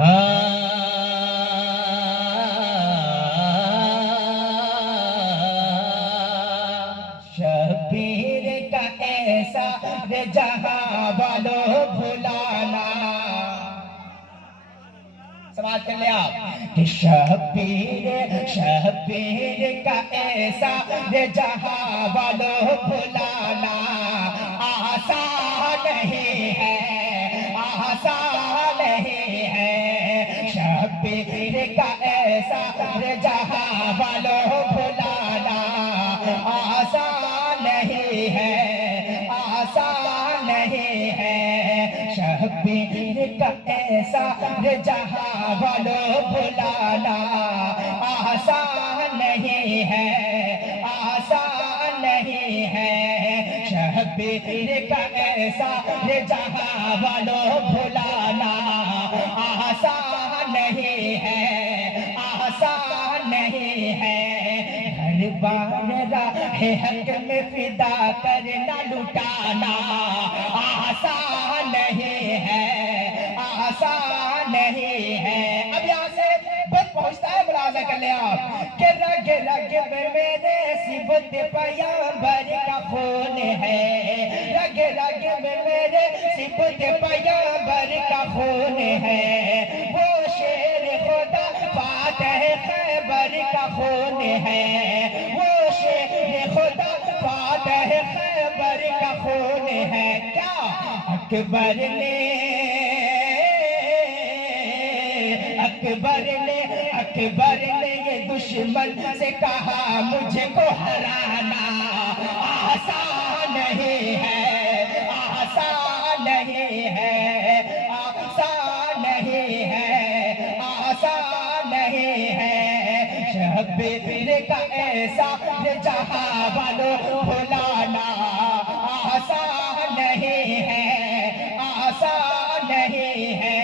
شبیر کا ایسا جہاں والو بھلانا، سماعت کر لیں آپ کہ شبیر کا ایسا جہاں والو بھلانا آسان نہیں ہے، آسان نہیں ہے۔ شبیر کا ایسا جہاں والو بھلانا آسان نہیں ہے، آسان نہیں ہے۔ شبیر کا ایسا جہاں والو بھلانا آسان نہیں ہے، آسان نہیں ہے۔ شبیر کا ایسا جہاں والو بھلانا آسان نہیں ہے، آسان نہیں ہے۔ ہر بار راہ حق میں فدا کرنا لٹانا آسان نہیں ہے، آسان نہیں ہے۔ اب یہاں سے بات پہنچتا ہے، ملاحظہ کر لیں آپ کہ رگ رگ میں میرے صفت پیغمبر کا خون ہے، رگ رگ میں میرے صفت پیغمبر کا خون ہے۔ وہ شیر خدا فاتح خیبر کا خون ہے، وہ شیر خدا فاتح خیبر کا خون ہے۔ کیا اکبر نے یہ دشمن سے کہا مجھے کو ہرانا آسان نہیں ہے، آسان نہیں ہے، آسان نہیں ہے، آسان نہیں ہے۔ شبیر کا ایسا جہاں والو بھلانا آسان نہیں ہے، آسان نہیں ہے۔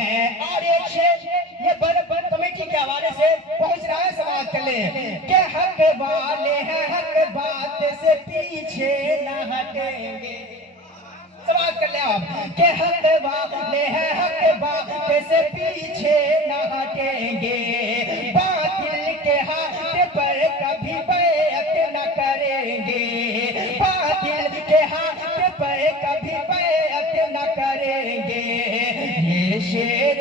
اور ایک شعر یہ بڑھ کمیٹی کے حوالے سے پہنچ رہا ہے، سماعت کر لیں کہ حق والے ہیں حق بات سے پیچھے نہ ہٹیں گے۔ سماعت کر لیں آپ کہ حق والے ہیں حق بات سے پیچھے نہ ہٹیں گے، باطل کے ہاتھ پر کبھی بیعت نہ کریں گے، باطل کے ہاتھ پر کبھی بیعت نہ کریں گے۔ یہ شیر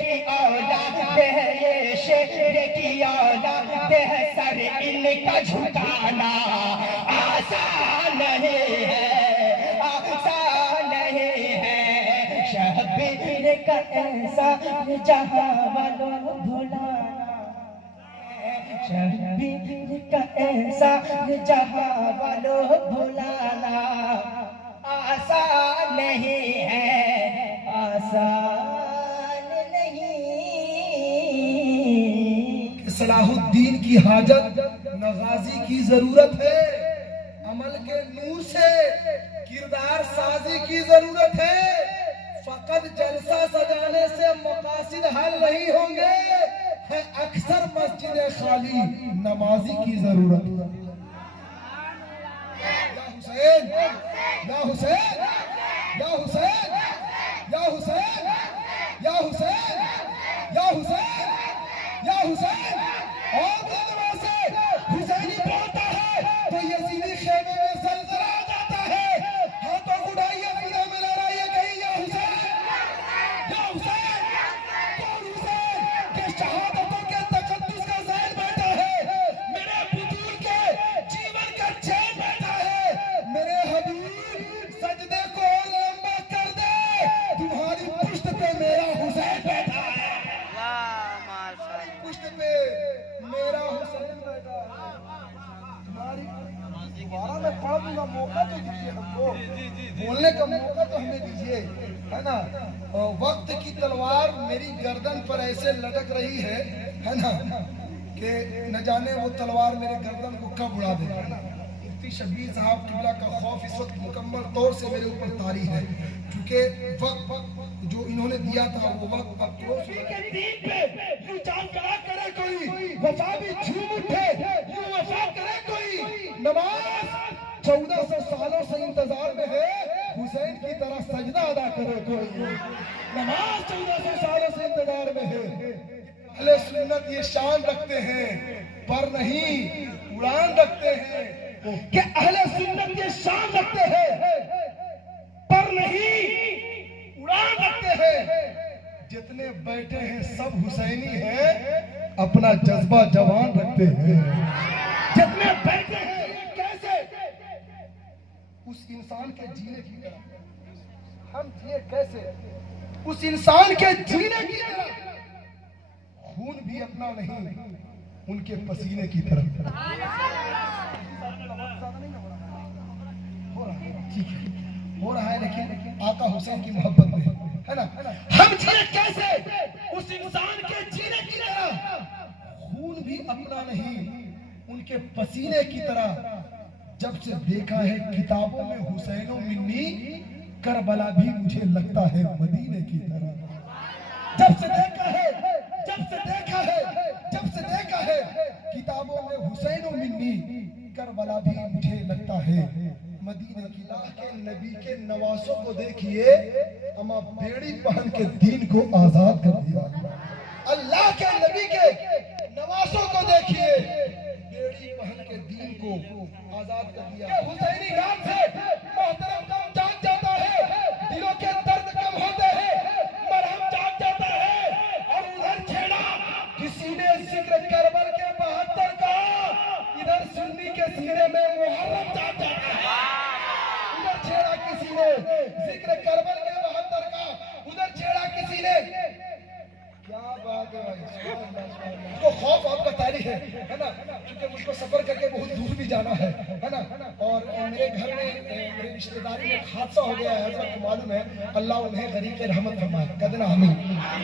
کی اولاد ہے، یہ شیر کی اولاد ہے، سر ان کا جھکانا آسان نہیں ہے، آسان نہیں ہے۔ شبیر کا ایسا جہاں والو بھلانا، شبیر کا ایسا جہاں والو بھلانا آسان نہیں ہے، آسان نہیں۔ صلاح الدین کی حاجت نہ غازی کی ضرورت ہے، عمل کے نور سے کردار سازی کی ضرورت ہے۔ فقط جلسہ سجانے سے مقاصد حل نہیں ہوں گے، ہے اکثر مسجد خالی نمازی کی ضرورت۔ یا حسین یا حسین یا حسین یا حسین یا حسین یا حسین یا حسین، اور زبان سے حسینی بولتا ہے تو یزیدی خیمے میں زلزلہ آ جاتا ہے۔ ہاتھوں کو اٹھائیے، پورے میں لہرائیے، کہیں یا حسین یا حسین۔ کون حسین کہ شہادتوں کے تقدس کا ذہن بیٹھا ہے، میرے بطول کے جیون کا چین بیٹھا ہے۔ میرے حبیب سجدے کو اور لمبا کر دے، تمہاری پشت پہ میرا حسین بیٹھا ہے، پشت پہ میرا حسین بیٹھا ہے۔ تمہاری دوبارہ میں پڑھ دوں گا، موقع تو دیجیے ہم کو، بولنے کا موقع تو ہمیں دیجیے، ہے نا۔ وقت کی تلوار میری گردن پر ایسے لٹک رہی ہے نا، کہ نہ جانے وہ تلوار میرے گردن کو کب اڑا دے۔ مفتی شبیر صاحب قبلہ کا خوف اس وقت مکمل طور سے میرے اوپر طاری ہے، کیونکہ وقت جو انہوں نے دیا تھا وہ وقت اب کلوز ہو گیا۔ دین پہ یوں جان کرا کرے کوئی، وفا بھی جھوم اٹھے یوں وفا کرے کوئی۔ نماز 1400 سالوں سے انتظار میں ہے، حسین کی की तरह सजदा अदा करे कोई। नमाज 1400 सालों से इंतजार में है। अहले सुन्नत ये शान रखते हैं पर नहीं उड़ान रखते हैं, कि अहले सुन्नत ये शान रखते हैं पर नहीं उड़ान रखते हैं। जितने बैठे हैं सब हुसैनी हैं, अपना जज्बा जवान रखते हैं। जितने बैठे हैं ये कैसे? उस इंसान के जीने की तरह हम जिए कैसे? उस इंसान के जीने की तरह। खून भी अपना नहीं, उनके पसीने की तरह। हो रहा है लेकिन आका हुसैन की मोहब्बत में, है ना? हम जिए कैसे? उस इंसान के जीने की तरह। खून भी अपना नहीं, उनके पसीने की तरह। जब से देखा है किताबों में हुसैनो मिन्नी, करबला भी मुझे लगता है मदीने की तरह। जब से देखा है, जब से देखा है, जब से देखा है किताबों में हुसैनो मिन्नी, करबला भी मुझे लगता है मदीने की। अल्लाह के नबी के नवासों को देखिए, अमा बेड़ी पहन के दीन को आजाद कर दिया। अल्लाह के नबी के नवासों को देखिए, बेड़ी पहन के दीन को आजाद कर दिया। हुसैनी नाम से मोहतरम कम जाग जाता है, दिलों के दर्द कम होते हैं, मरहम जाग जाता है। और उधर छेड़ा किसी ने जिक्र करबल के 72 का, इधर सुन्नी के सीने में मुहर्रम जाग जाता है। उधर छेड़ा किसी ने जिक्र करबल के 72 का, उधर छेड़ा किसी ने। क्या बात है भाई, तो खौफ आपका तारीख है ना? क्योंकि मुझको सफर करके बहुत दूर भी जाना है ना? और मेरे घर में मेरी रिश्तेदारी में एक हादसा हो गया है, हजरत को मालूम है। अल्लाह उन्हें गरीब के रहमत फरमाए। कदना आमीन,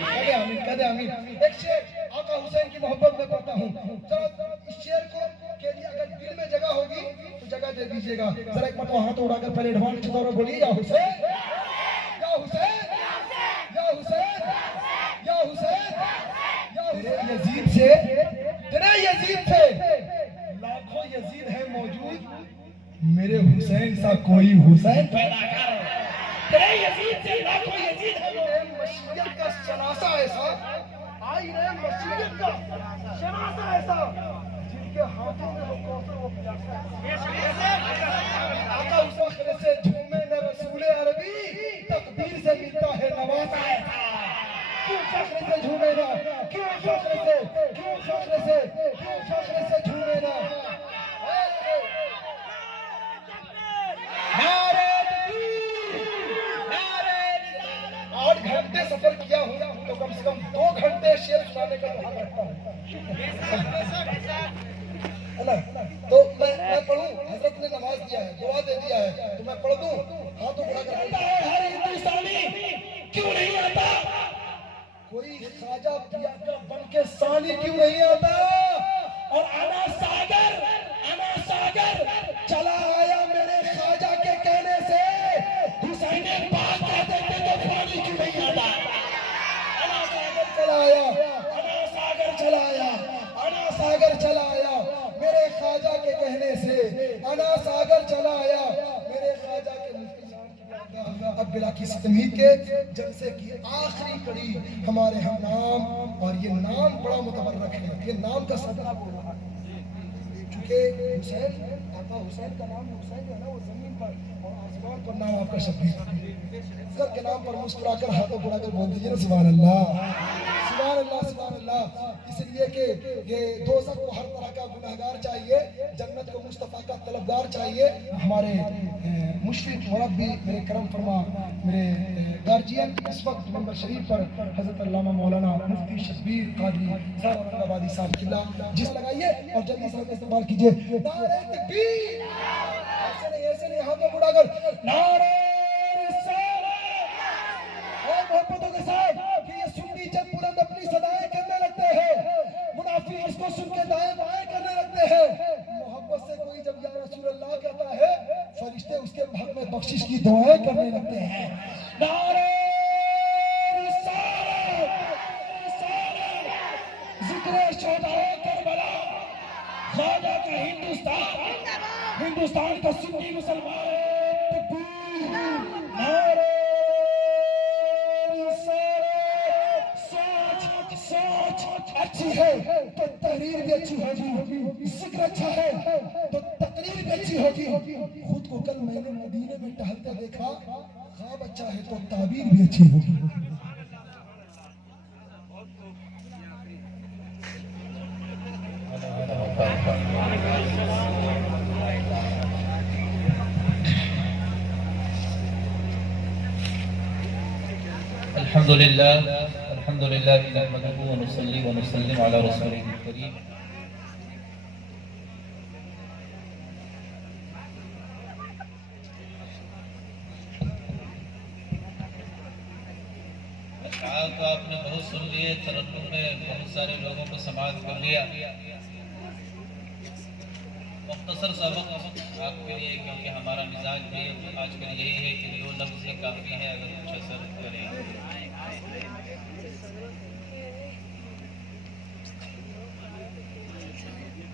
कदे आमीन, कदे आमीन। एक शेर आका हुसैन की मोहब्बत में पढ़ता हूँ। जरा इस शेर को के लिए अगर दिल में जगह होगी तो जगह दे दीजिएगा। जरा एक मरतबा हाथ उड़ाकर पहले एडवांस के दौरान बोलिए, या हुसैन, या हुसैन, या हुसैन, या हुसैन, या हुसैन। यजीद से, तेरे यजीद से लाखों यजीद है मौजूद, मेरे हुसैन सा कोई हुसैन पैदा कर। तेरे यजीद से लाखों यजीद है मौजूद। मशीयत का शनासा ऐसा, आई रे मशीयत का शनासा ऐसा, जिनके हाथों में वो कौसर वो प्यासा है। आका उस वक्त से झूमे न रसूल अरबी, तकदीर से मिलता है नवासा ऐसा। क्यों फख्र से झूमे ना, क्यों फख्र से, क्यों फख्र से, क्यों फख्र से झूमे ना। नारे तकबीर, नारे रिसालत। 8 घंटे सफर किया हूँ तो कम से कम 2 घंटे शेर सुनाने का तो हक रखता हूँ, है ना? तो मैं पढ़ूं, हजरत ने नमाज दिया है, दुआ दे दिया है, तो मैं पढ़ दूं। हाँ तो बुरा करता है हर हिंदुस्तानी, क्यों नहीं आता? कोई खाजा पिया बन के सानी क्यों नहीं आता? और आना सागर चला आया मेरे खाजा के कहने से, हुसैन पाक कहते थे तो पानी क्यों नहीं आता? आना सागर चला आया, आना सागर चला आया, आना सागर चला आया मेरे खाजा के कहने से, आना सागर चला आया मेरे खाजा के। अब बिला किसी तमहीद के जलसे की आखिरी कड़ी हमारे हम नाम, और ये नाम बड़ा मुतबर्रक है, ये नाम का सदका बोल रहा है। क्योंकि हुसैन, आका हुसैन का नाम हुसैन जो है ना, वो जमीन पर और आसमान पर नाम आपका शब्द सर के नाम पर मुस्कुराकर हाथों बढ़ाकर बोल दीजिए ना, सुभान अल्लाह, सुभान अल्लाह, सुभान अल्लाह। इसलिए कि ये दोज़ख को हर तरह का गुनहगार चाहिए, जन्नत को मुस्तफ़ा का तलबगार चाहिए। हमारे मुशफिक मुरब्बी, मेरे करम फरमा, मेरे गार्जियन इस वक्त मंबर शरीफ पर हजरत अल्लामा मौलाना मुफ्ती शब्बीर कादरी साहब औरंगाबादी साहब किला जिस लगाइए और जल्दी से इस्तेमाल कीजिए। नारे तकबीर, ऐसे नहीं हाथों उड़ाकर नारे मोहब्बतों के साथ कि ये सुन्नी जब बुलंद अपनी सदाएं करने लगते हैं, मुनाफिक इसको सुन के दाएं बाएं करने लगते हैं। मोहब्बत से कोई जब या रसूल अल्लाह कहता है, फरिश्ते उसके हक में बख्शिश की दुआएं करने लगते हैं। नारे रिसालत, जिक्र शोहदाए करबला, ख्वाजा का हिंदुस्तान, हिंदुस्तान का सुन्नी मुसलमान, तकबीर, नारे अच्छी है तो तहरीर भी अच्छी होगी, जिक्र अच्छा है तो तकरीर भी अच्छी होगी। खुद को कल मैंने मदीने में टहलते देखा, ख्वाब अच्छा है तो ताबीर भी अच्छी होगी। अल्हम्दुलिल्लाह नहमदुहु व नुसल्ली व नुसल्लिम अला रसूलिल करीम। तो आपने बहुत सुन लिए, तरन्नुम में बहुत सारे लोगों को समाज कर लिया। मुख्तसर सा वक्त आपके लिए, क्योंकि हमारा मिजाज भी आजकल यही है कि 2 लफ्ज़ ही काफ़ी है अगर कुछ असर करें।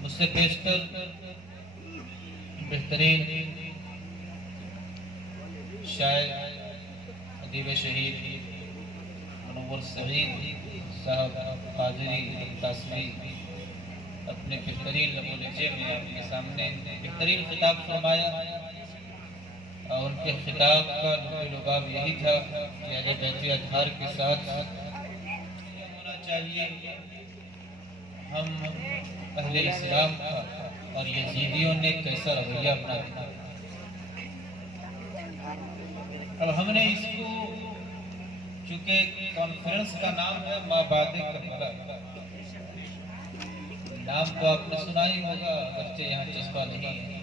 मुझसे बेशतर बेहतरीन शायर, अदीब शहीद मुनव्वर सईद साहब कादरी तासवी अपने बेहतरीन लहजे में आपके सामने बेहतरीन खिताब फरमाया, और उनके खिताब का लुबाब यही था कि अहले बैत अतहार के साथ होना चाहिए। हम अहले इस्लाम का और यजीदियों ने कैसा रवैया अपना। अब हमने इसको, चूंकि कॉन्फ्रेंस का नाम है माबादे करबला, नाम तो आपने सुना ही होगा, बच्चे यहाँ चस्पा नहीं है।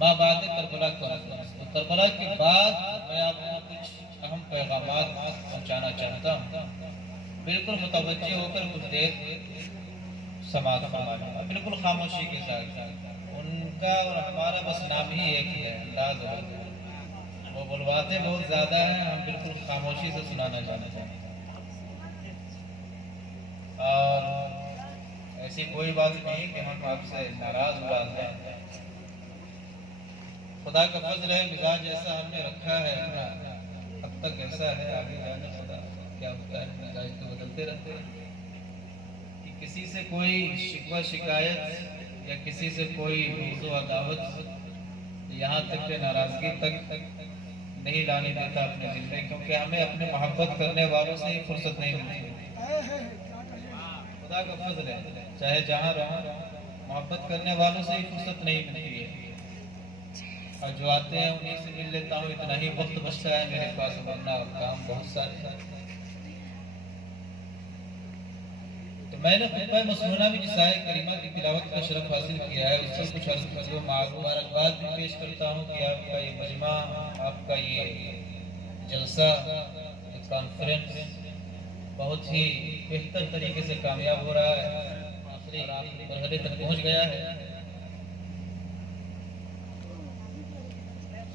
माबादे करबला कॉन्फ्रेंस, तो करबला के बाद मैं आपको कुछ अहम पैगामात पहुँचाना चाहता हूँ। बिल्कुल मुतवज्जे होकर कुछ देर समाअत फरमाना, बिल्कुल खामोशी के साथ। उनका और हमारा बस नाम ही एक है, अंदाज है। वो बुलवाते बहुत ज्यादा हैं, हम बिल्कुल खामोशी से सुनाना चाहते हैं। और ऐसी कोई बात नहीं कि हम आपसे नाराज हो जाते हैं। खुदा का फजल है, मिजाज ऐसा हमने रखा है, अब तक ऐसा है, आगे जाने खुदा क्या होता है, मिजाज तो बदलते रहते हैं। कि किसी से कोई शिकवा शिकायत या किसी से कोई बुग़्ज़ व अदावत, यहाँ तक कि नाराजगी तक नहीं लाने देता अपने दिल में, क्योंकि हमें अपने मोहब्बत करने वालों से ही फुर्सत नहीं मिलती। खुदा का फजल है, चाहे जहाँ रहो, मोहब्बत करने वालों से ही फुर्सत नहीं मिलती है। और जो आते हैं उन्हीं से मिल लेता हूँ, इतना ही वक्त बचता है मेरे पास, वरना काम बहुत सारे। तो मैंने खुतबा मसनूना में जिस आयत करीमा की तिलावत का शरफ हासिल किया है, उससे कुछ मुबारकबाद भी पेश करता हूँ कि आपका ये मजमा, आपका ये जलसा, ये कॉन्फ्रेंस बहुत ही बेहतर तरीके से कामयाब हो रहा है, आखिरी मरहले तक पहुँच गया है।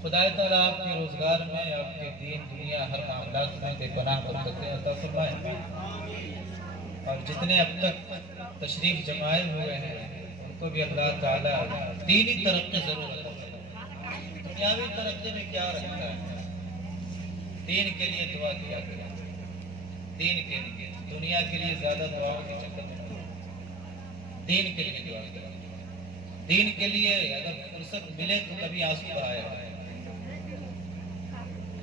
खुदा ताला आपके रोजगार में, आपके दीन दुनिया हर मामलात में बेपनाह बरकतें अता फरमाए। और जितने अब तक तशरीफ जमाए हुए हैं उनको भी अल्लाह ताला दीनी तरक्की जरूर रखता है। दुनियावी तरक्की में क्या रखता है, दीन के लिए दुआ किया करें, दीन के लिए, दुनिया के लिए ज्यादा दुआओं की चक्कर में, दीन के लिए दुआ करें। दीन के लिए अगर फुर्सत मिले तो कभी आंसू बहाया।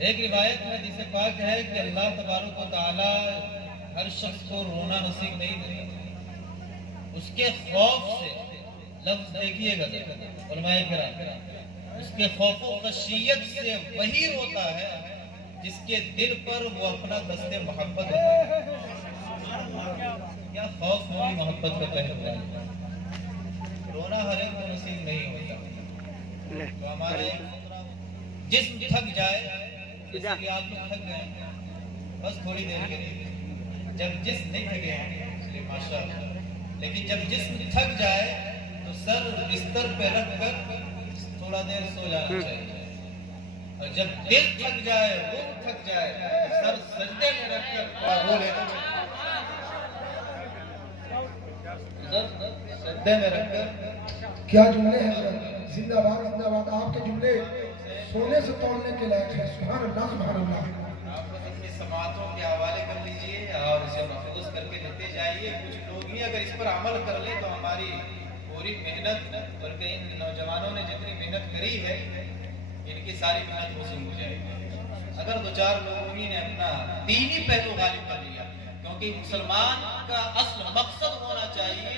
एक रिवायत में जिसे पाक है कि अल्लाह तबारक व तआला हर शख्स को रोना नसीब नहीं देता, उसके खौफ से, लफ्ज देखिएगा उलमाए किराम, उसके खौफ व खशियत से वही रोता है जिसके दिल पर वो अपना दस्ते मोहब्बत रखता है। क्या खौफ होगी मोहब्बत का पहलू, रोना हर एक को नसीब नहीं होता। तो हमारा जिस्म थक जाए, जैसे कि आप लोग थक गए बस थोड़ी देर के लिए, जब जिस्म नहीं थके हैं इसलिए माशाअल्लाह, लेकिन जब जिस्म थक जाए तो सर बिस्तर पे रख कर थोड़ा देर सो जाना चाहिए। और जब दिल थक जाए, रूह थक जाए, तो सर सजदे में रख कर रो लेना चाहिए। सजदे में रख कर क्या जुमले हैं, जिंदाबाद जिंदाबाद। आपके जुमले सोने से तोड़ने के लायक है। सुभान अल्लाह, सुभान अल्लाह। आप अपनी समातों के हवाले कर लीजिए और इसे महफूज करके लेते जाइए। कुछ पर अमल कर ले तो हमारी पूरी मेहनत, बल्कि इन नौजवानों ने जितनी मेहनत करी है इनकी सारी मेहनत वसूल हो जाएगी अगर दो चार लोगों ही ने अपना दीनी पहलू गालिब कर लिया। क्योंकि मुसलमान का असल मकसद होना चाहिए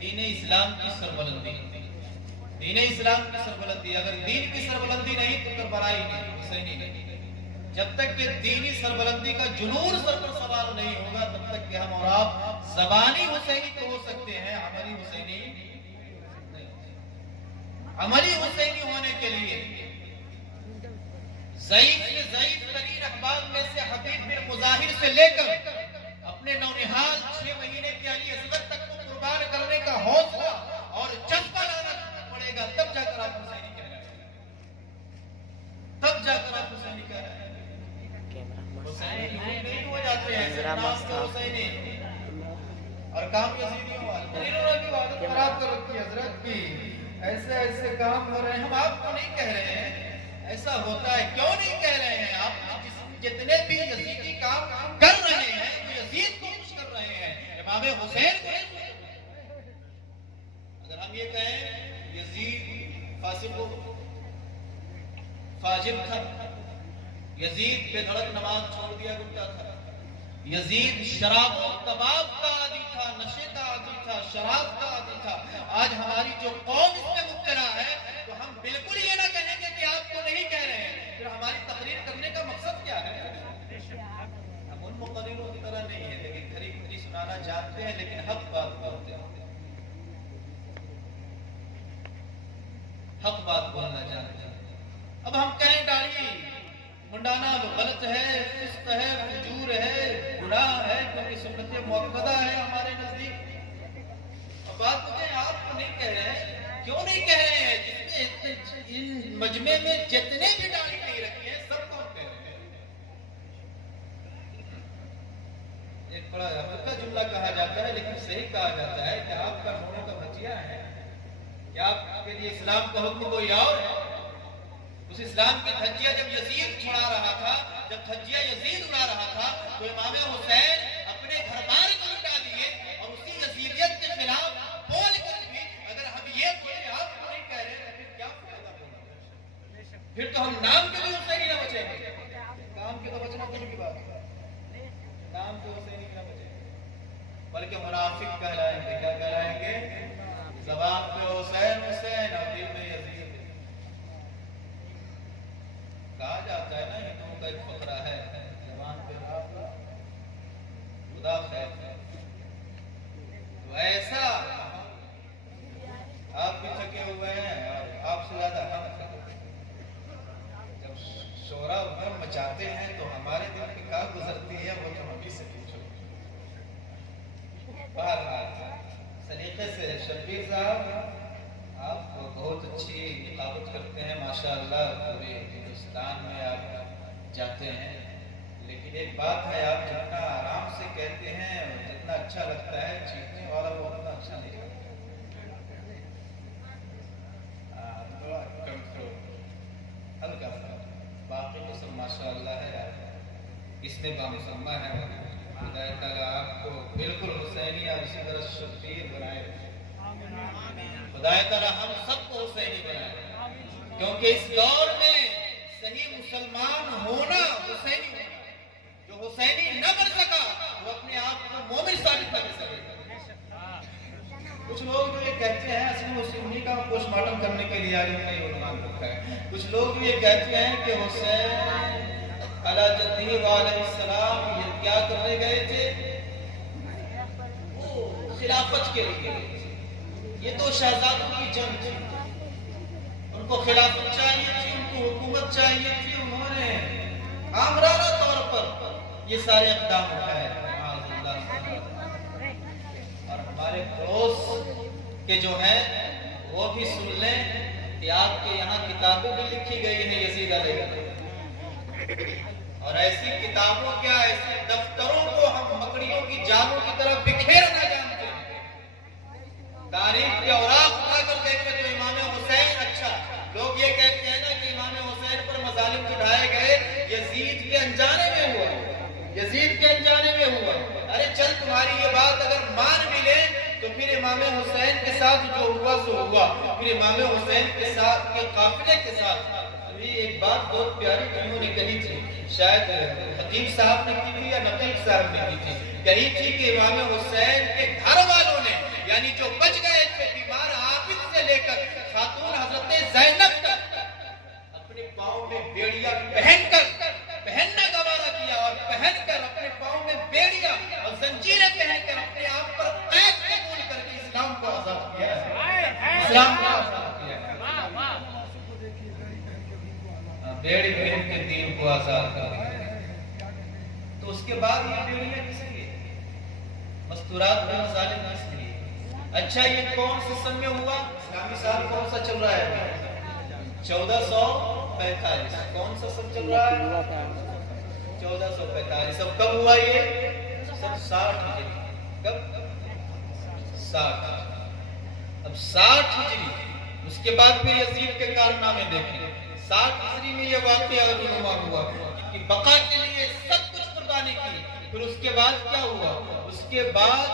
दीन इस्लाम की सरबलंदी। दीन इस्लाम की सरबलंदी, अगर दीन की सरबलंदी नहीं तो फिर बड़ाई नहीं, हुसैनी नहीं। जब तक कि दीनी सरबलंदी का जुनून सर पर सवार नहीं होगा तब तक कि हम और आप ज़बानी हुसैनी तो हो सकते हैं, अमली हुसैनी नहीं। अमली हुसैनी होने के लिए ज़ईफ़ से ज़ईफ़ तरीन अहबाब में से हबीब बिन मुज़ाहिर से लेकर अपने नौनिहाल 6 महीने के अली असगर तक को कुर्बान करने का हौसला और जज्बा लाना पड़ेगा, तब जाकर आप हुसैनी कह रहे हैं, तब जाकर आप हुसैनी कह रहे हैं। हुसैनी नहीं हो जाते हैं नाम तो हुसैनी और काम यजीदियों वाले। इन्होंने भी आदत खराब कर रखी है हजरत की, ऐसे ऐसे काम हो रहे हैं। हम आपको नहीं कह रहे हैं ऐसा होता है, क्यों नहीं कह रहे हैं आप? जितने भी यजीदी काम कर रहे हैं वो यजीद को खुश कर रहे हैं, इमाम हुसैन को नहीं। अगर हम ये कहें यजीद फासिक फाजिर था, यजीद बेधड़क नमाज छोड़ दिया करता था, यजीद शराब और कबाब का आदी था, नशे का आदी था, शराब का आदी था। आज हमारी जो कौम इसमें मुब्तला है तो हम बिल्कुल ये ना कहेंगे कि आपको नहीं कह रहे हैं, फिर हमारी तकरीर करने का मकसद क्या है? हम उन मुक़र्रिरों की तरह नहीं है, लेकिन खरी खुरी सुनाना जानते हैं, लेकिन हक बात बोलते हैं, हक बात बोलना जानते हैं। अब हम कहें दाढ़ी मुंडाना गलत है, फिस्क है, फजूर है, गुनाह है, क्योंकि सुन्नत मुअक्कदा है हमारे नजदीक। अब बात मुझे आप तो नहीं कह रहे हैं, क्यों नहीं कह रहे हैं? जिसमें इन मजमे में जितने भी दाढ़ी नहीं रखी है सब कौन कह रहे हैं? एक बड़ा हल्का जुमला कहा जाता है लेकिन सही कहा जाता है कि आपका नूनों का भजिया है, क्या आपके लिए इस्लाम का हुक्म कोई और है? उस इस्लाम की धज्जिया जब यजीद छुड़ा रहा था, जब धज्जिया यजीद उड़ा रहा था तो इमाम हुसैन अपने घरबार को लुटा दिए और उसी यजीदियत के खिलाफ बोल कर भी अगर हम ये बोले आप तो नहीं कह रहे तो फिर क्या फायदा बोलना? फिर तो हम नाम के भी हुसैनी ना बचेंगे, काम के तो बचना कुछ भी बात है, नाम के हुसैनी ना बचेंगे, बल्कि मुनाफिक कहलाएंगे। क्या कहलाएंगे? ज़बान पे हुसैन हुसैन और दिल में यजीद। कहा जाता है ना हिंदुओं का एक फकरा है, जवान पे खुदा खैर है। तो ऐसा आप भी थके हुए हैं और आपसे ज्यादा हम थके। जब शोरा उधर मचाते हैं तो हमारे दिल पे क्या गुजरती है वो तो हम ही से पूछो। बहरहाल सलीके से शब्बीर साहब आप बहुत अच्छी निकाबत करते हैं माशाअल्लाह, पूरे हिंदुस्तान में आप जाते हैं, लेकिन एक बात है आप जितना आराम से कहते हैं जितना अच्छा लगता है, चीखने वाला वो उतना अच्छा नहीं लगता। थोड़ा कंट्रोल हल्का सा, बाकी तो सब माशाअल्लाह है, इसमें बामुसम्मा है। खुदा ताला आपको बिल्कुल हुसैनी और इसी तरह शब्बीर बनाए, खुदा ताला हम सबको हुसैनी बनाए, क्योंकि इस दौर में सही मुसलमान होना हुसैनी होना। जो हुसैनी न बन सका वो अपने आप को मोमिन साबित कर सकेगा। कुछ लोग जो ये कहते हैं असली उन्हीं का पोस्टमार्टम करने के लिए आज उन्होंने योगदान रखा है। कुछ लोग ये कहते हैं कि हुसैन अलैहि सलाम ये क्या करने गए थे? वो खिलाफत के लिए, ये तो शहजादों की जंग थी, उनको खिलाफत चाहिए थी, उनको हुकूमत चाहिए थी, उन्होंने आमराना तौर पर ये सारे इक़दाम उठाए। और हमारे पड़ोस के जो हैं वो भी सुन लें कि आपके यहाँ किताबें भी लिखी गई है यजीद अलैहि, और ऐसी किताबों क्या ऐसे दफ्तरों को हम मकड़ियों की जालों की तरह बिखेरना जानते हैं। तारीख के औराक उठाकर देखते तो इमाम हुसैन, अच्छा लोग ये कहते हैं ना कि इमाम हुसैन पर मजालिम उठाए गए, यजीद के अनजाने में हुआ, यजीद के अनजाने में हुआ। अरे चल तुम्हारी ये बात अगर मान भी ले تو پھر امام حسین کے ساتھ جو ہوا سو ہوا. پھر امام حسین کے ساتھ کے قافلے کے ساتھ ابھی ایک بات بہت پیاری انہوں نے کہی تھی, شاید خطیب صاحب نے کی تھی یا نقیب صاحب نے کی تھی. کہی تھی کہ امام حسین کے گھر والوں نے, یعنی جو بچ گئے تھے بیمار عابد سے لے کر خاتون حضرت زینب تک, اپنے پاؤں میں بیڑیا پہننا گوارا کیا, اور پہن کر اپنے پاؤں میں بیڑیا اور زنجیریں پہن کر اپنے آپ پر قید قبول کر کے اسلام کو آزاد کیا ہے. اسلام کو آزاد کیا ہے. بیڑی پہن کے دین کو آزاد کر دیا. تو اس کے بعد یہ بیڑیاں کس لیے, مستورات میں ظالم کس لیے. اچھا یہ کون سے سن میں ہوا, اسلامی سال کون سا چل رہا ہے, 1445. کون سا سن چل رہا ہے, 1445. اب کب ہوا یہ, سب 60 ہجری. کب, 60. اب 60 ہجری. اس کے بعد پھر یزید کے کارنامے دیکھیں. 60 ہجری میں یہ واقعہ رونما ہوا کہ بقا کے لیے سب کچھ قربانی کی. پھر اس کے بعد کیا ہوا, اس کے بعد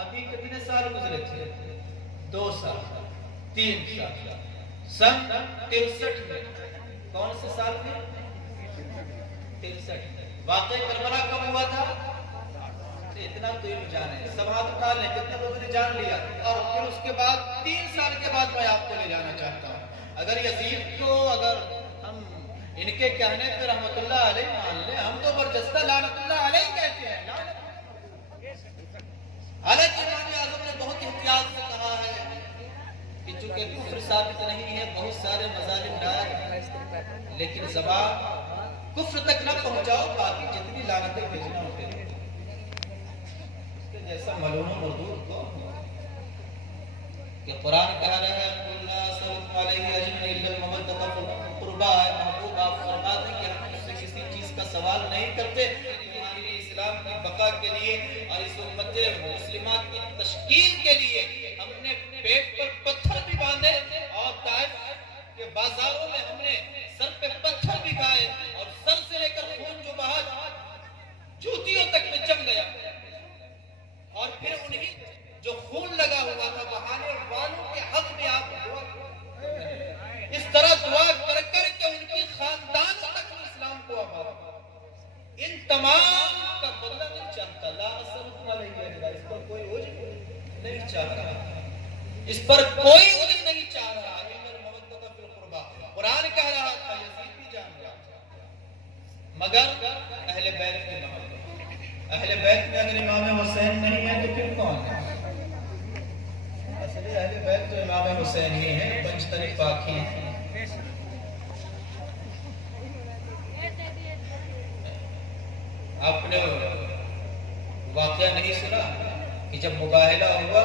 ابھی کتنے سال گزرے تھے, 2 سال, 3 سال. سن 63 میں, کون سے سال میں, 63. واقعہ کربلا کب ہوا تھا, اتنا تو یہ جانے سب ہاتھ اٹھا لیں کتنے لوگوں نے جان لیا. اور پھر اس کے بعد 3 سال کے بعد میں آپ کو لے جانا چاہتا ہوں. اگر یزید کو اگر ہم ان کے کہنے پہ رحمت اللہ علیہ مان لیں, ہم تو برجستہ لعنت اللہ علیہ کہتے ہیں. حالانکہ امام اعظم نے بہت احتیاط سے کہا ہے کہ چونکہ کفر ثابت نہیں ہے, بہت سارے مظالم ڈال, لیکن زبان کفر تک نہ پہنچاؤ, باقی جتنی لعنتیں بھیجنا ہوتے ہیں. اس کے جیسا معلوم و مردود کو کہ قرآن کہہ رہا ہے قربا ہے, محبوب آپ فرما دیں کہ ہم اس سے کسی چیز کا سوال نہیں کرتے. اسلام کی بقا کے لیے اور اس امت مسلمہ کی تشکیل کے لیے ہم نے پیٹ پر پتھر بھی باندھے, اور طائف کے بازاروں میں ہم نے سر پہ پتھر بھی کھائے, اور سر سے لے کر خون جو بہا جوتیوں تک میں جم گیا. اور پھر انہی جو خون لگا ہوا تھا بہانے والوں کے حق میں آپ دعا اس طرح دعا کر کر کے ان کی خاندان تک اسلام کو آباد. ان تمام کا بدلہ نہیں چاہتا, لا اصل علیہ, اس پر کوئی عجب نہیں چاہ رہا, اس پر کوئی عجب نہیں چاہ رہا. قرآن کہہ رہا تھا, یزید بھی جان رہا تھا, مگر اہل بیت کی محبت. اہل بیت میں اگر امام حسین نہیں ہے تو پھر کون ہے؟ اصل اہل بیت تو امام حسین ہی ہے, پنجتنی پاک ہی ہے. آپ نے واقعہ نہیں سنا کہ جب مباہلہ ہوا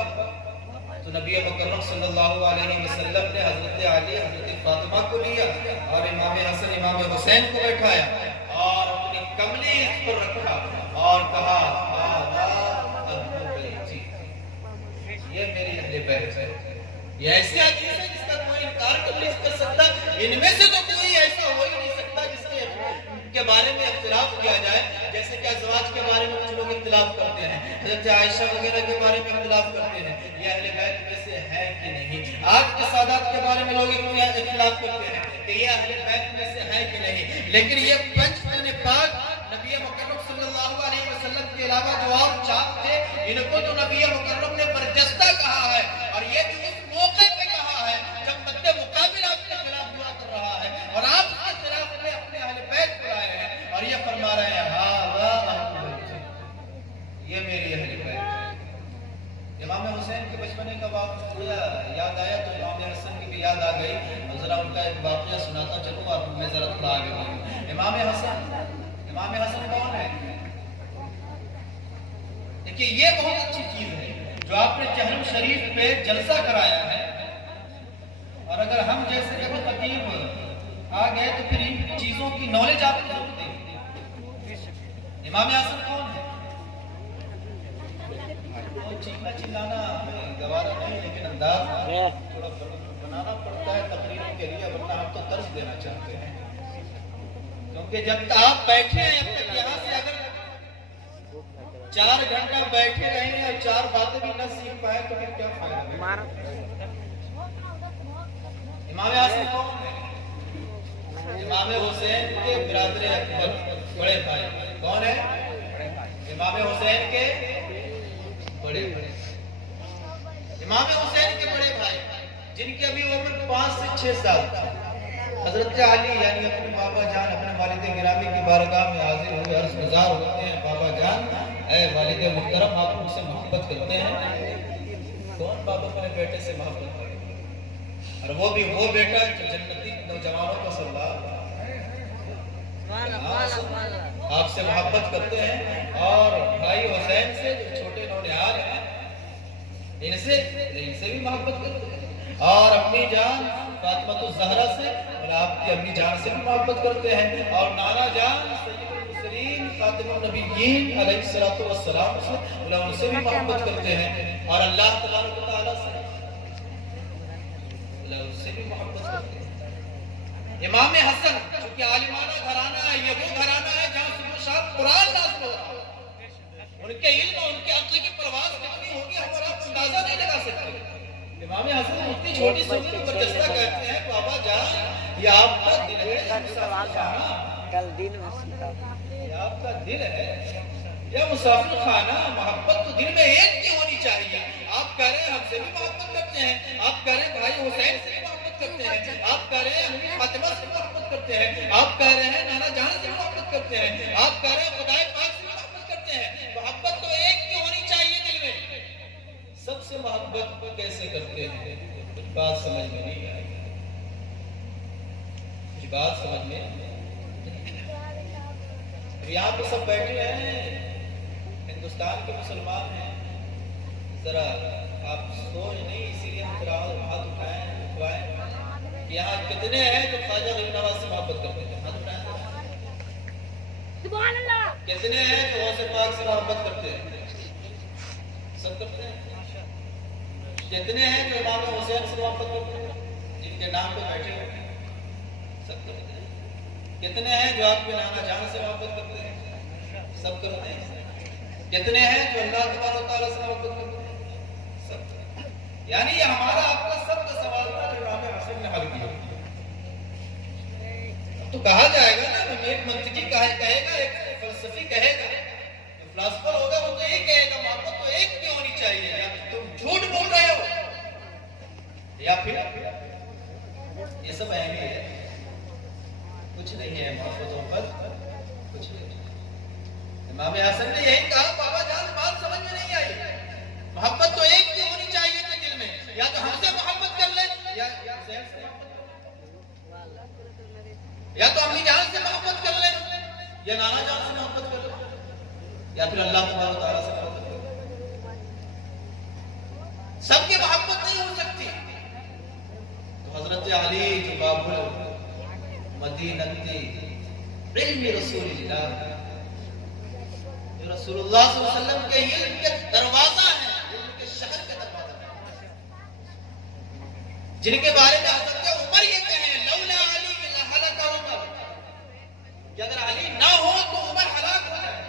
تو نبی مکرم صلی اللہ علیہ وسلم نے حضرت علی, حضرت فاطمہ کو لیا اور امام حسن, امام حسین کو بیٹھایا اور اپنی کملی اس پر رکھا اور کہا یہ میری اہل بیت ہے. یہ ایسی چیز ہے جس کا کوئی انکار نہیں کر سکتا. ان میں سے تو کوئی ایسا ہو ہی نہیں سکتا جس کے بارے میں اختلاف کیا جائے. جیسے کہ ازواج کے بارے میں کچھ لوگ اختلاف کرتے ہیں, حضرت عائشہ وغیرہ کے بارے میں اختلاف کرتے ہیں, یہ اہل بیت میں سے ہے کہ نہیں. آج کے سادات کے بارے میں لوگ اختلاف کرتے ہیں کہ یہ اہل بیت میں سے ہے کہ نہیں. لیکن یہ پنج پاک نبی مکرم صلی اللہ علیہ وسلم کے علاوہ جو اور چاند تھے, ان کو تو نبی مکرم نے برجستہ کہا ہے, اور یہ بھی اس موقع پہ کہا ہے جب مد مقابل آپ کے خلاف دعا کر رہا ہے, اور آپ کے خلاف میں اپنے اہل بیت بلائے ہیں, اور یہ فرما رہے ہیں یہ میری اہل بیت ہے. امام حسین کے بچپنے کا واقعہ یاد آیا تو امام حسن کی بھی یاد آ گئی. ذرا ان کا ایک واقعہ سناتا چلوں اور میں ذرا تھوڑا آگے بڑھوں. امام حسن کون ہے؟ دیکھیے یہ بہت اچھی چیز ہے جو آپ نے چہرم شریف پہ جلسہ کرایا ہے, اور اگر ہم جیسے کبھی خطیب آ گئے تو پھر ان چیزوں کی نالج آپ کو ضرور دیں. امام حسن کون ہے؟ چیخنا چلانا ہمیں گوارا نہیں, لیکن انداز تھوڑا بنانا پڑتا ہے تقریروں کے لیے, ورنہ ہم تو درس دینا چاہتے ہیں. کیونکہ جب آپ بیٹھے ہیں اب تک یہاں سے اگر 4 घंटा बैठे रहेंगे और 4 बातें भी न सीख पाए तो फिर क्या फायदा? इमाम हसन कौन है? इमाम हुसैन के बिरादर अकबर, बड़े भाई। कौन है? इमाम हुसैन के बड़े भाई, इमाम हुसैन के बड़े भाई, जिनकी अभी उम्र 5 से 6 साल थी। हजरत अली यानी अपने बाबा जान अपने वालिद गिरामी की बारगाह में हाजिर हुए, अर्ज गुजार होते हैं, बाबा जान ऐ वालिद मुहतरम, आप मुझसे मोहब्बत करते हैं? कौन बाबा अपने बेटे से मोहब्बत करे, और वो भी वो बेटा जो जन्नती नौजवानों का सरदार आपसे मोहब्बत करते हैं। और भाई हुसैन से जो छोटे नौनिहाल हैं, इनसे भी मोहब्बत करते हैं। और अपनी जान फातिमा ज़हरा से और आपकी अम्मी जान से भी मोहब्बत करते हैं। और नाना जान सैयदुल मुरसलीन खातिमुन नबिय्यीन अलैहिस्सलातु वस्सलाम से उनसे भी मोहब्बत करते हैं। और अल्लाह तबारक व तआला से भी मोहब्बत करते हैं। इमाम हसन क्योंकि आलिमाना घराना है, ये वो घराना है जहाँ सुबह शाम कुरान नाज़िल हो रहा है। उनके इल्म और उनके अक्ल की परवाज़ कितनी होगी हम और आप अंदाजा नहीं लगा सकते। इमाम हसन इतनी छोटी सी उम्र में बरजस्ता कहते हैं, बाबा जान ये आपका दिल है, कल दिन में सीखा, ये आपका दिल है या मुसाफिर खाना। मोहब्बत तो दिल में एक की होनी चाहिए। आप कह रहे हैं हमसे भी मोहब्बत करते हैं, आप कह रहे हैं भाई हुसैन से भी मोहब्बत करते हैं, आप कह रहे हैं अम्मी फातिमा से मोहब्बत करते हैं, आप कह रहे हैं नाना जान से मोहब्बत करते हैं, आप कह रहे हैं खुदाए पाक से मोहब्बत करते हैं। मोहब्बत तो एक की होनी चाहिए दिल में। सबसे मोहब्बत कैसे करते हैं? कुछ बात समझ में नहीं आई, कुछ बात समझ में। यहाँ पे सब बैठे हैं, हिंदुस्तान के मुसलमान हैं, जरा आप सोच नहीं, इसीलिए हम थोड़ा हाथ उठाएं कि यहाँ कितने हैं जो ख्वाजा गरीब नवाज से मोहब्बत करते हैं? हाथ उठाएं। कितने हैं जो गौसे पाक से मोहब्बत करते हैं? सब करते हैं। कितने हैं जो इमाम हुसैन से मोहब्बत करते हैं, जिनके नाम पे बैठे हैं? सब करते हैं। कितने हैं जो आपके नाना जान से मोहब्बत करते हैं? सब करते हैं। कितने हैं जो अल्लाह तबारक व तआला से मोहब्बत करते हैं? सब। यानी ये हमारा आपका सबका सवाल था जो इमाम हसन ने हल किया। तो कहा जाएगा ना, एक मंतकी कहेगा, एक फलसफी कहेगा, फिलॉसफर होगा वो तो यही कहेगा मोहब्बत तो एक की होनी चाहिए। या तुम झूठ बोल रहे हो या फिर ये सब अहमी है, कुछ नहीं है मोहब्बतों पर, कुछ नहीं। इमाम हसन ने यही कहा, बाबा जान बात समझ में नहीं आई। मोहब्बत तो एक की होनी चाहिए था दिल में, या तो हमसे मोहब्बत कर ले या हुसैन से मोहब्बत कर ले, या तो अम्मी जान से मोहब्बत कर ले या नाना जान से मोहब्बत कर ले, या फिर अल्लाह तबारक व तआला से मोहब्बत कर ले। सबकी मोहब्बत नहीं हो सकती। तो हजरत अली जो बाबुल मदीनती इल्मी रसूलुल्लाह, जो रसूलुल्लाह सल्लल्लाहु अलैहि वसल्लम के इल्म के दरवाजा है, इल्म के शहर का दरवाजा है, जिनके बारे में हजरत उमर ये कहे लौला अली लहलक उमर, कि अगर अली ना हो तो उमर हलाक हो जाए।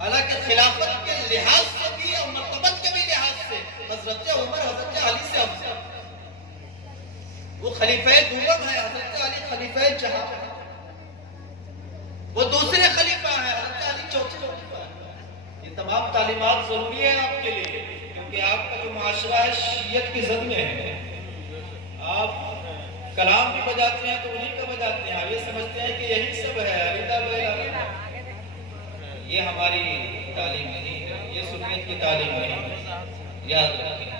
हालांकि खिलाफत के लिहाज से भी और मर्तबत के भी लिहाज से हजरत उमर हजरत अली से अफजल, वो खलीफे दूवम है, हजरत अली खलीफे जहां, वो दूसरे खलीफा है, हजरत अली चौथे खलीफा है। ये तमाम तालीमात जरूरी है आपके लिए, क्योंकि आपका जो माशरा है शियत की जद में है। आप कलाम भी बजाते हैं तो उन्हीं का बजाते हैं, ये समझते हैं कि यही सब है, ये हमारी तालीम नहीं है, ये सुन्नियत की तालीम नहीं है। याद रखें,